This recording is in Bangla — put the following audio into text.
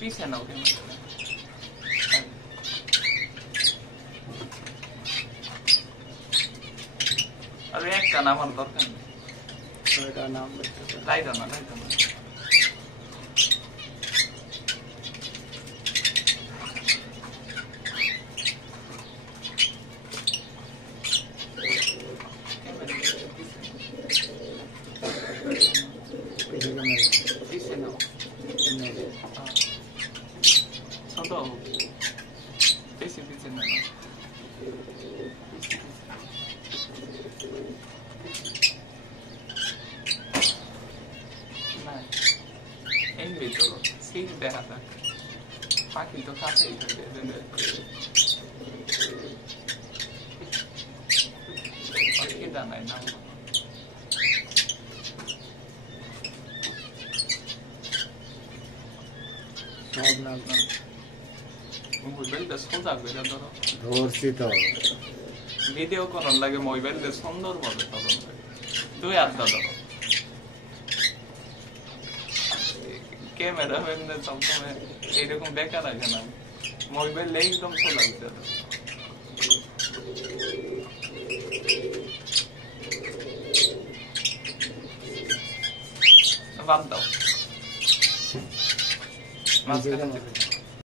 পিছে নাও কেন আরে একটা নামার দরকার নেই এটা নাম লাইট না পিছে নাও ছোট বেশি পিছে না এই ভিতর সিট দেখা যাক পাখি তো কাছেই থাকে পাখি দানায় নাম সব নাম মোবাইলটা সোজা করে ধরো ধরছি তো ভিডিও করার লাগে মোবাইলটা সুন্দরভাবে ধরো দুই হাত ধরো ক্যামেরা ম্যানদের সবসময় এইরকম বেকার আছে না মোবাইল একদম সোজা করে ধরো বাদ দাও